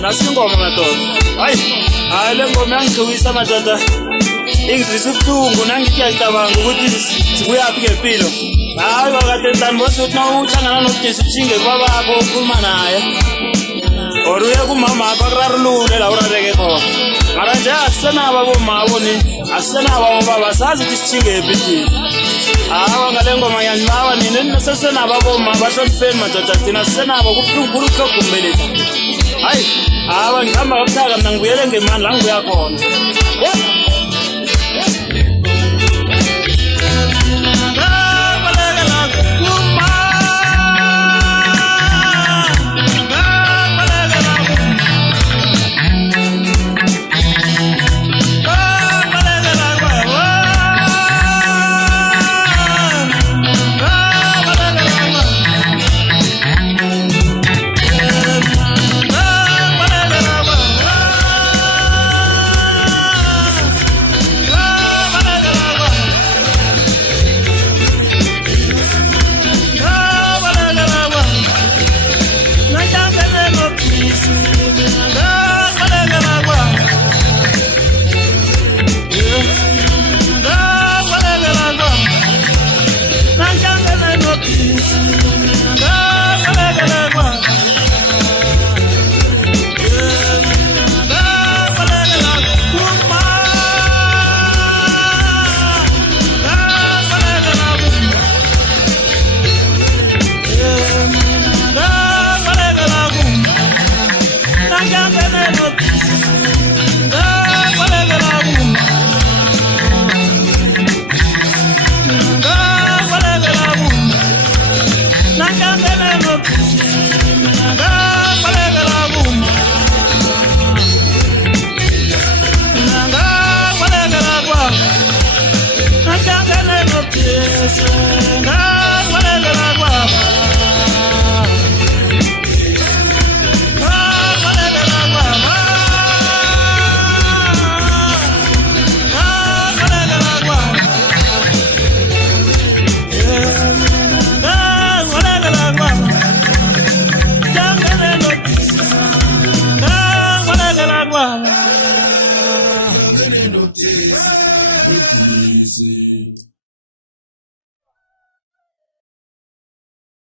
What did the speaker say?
Nasingoma madoda. Hayi le ngoma yangigcwisa madoda. Ingizwisa ubuhlungu nangithi ngiyacabanga ukuthi sibuyaphi ngempilo. Hayi wakade ndanibothi uthi nawuhlangana nodisi ushinge babakho ukhuluma naye. Oruye kumama apha kurarulule la urareke khona. Mara nje asisenabo abomama ni, asisenabo abobaba asazi ukuthi sithingephi thina. Hawa ngale ngoma ngiyanibaba nina nisesenabo abomama bahlonipheni madoda thina sisenabo kubuhlungu ukugumbeleza. Hayi, ngihamba kabuthaka mina ngibuyele ngemani la ngibuya khona.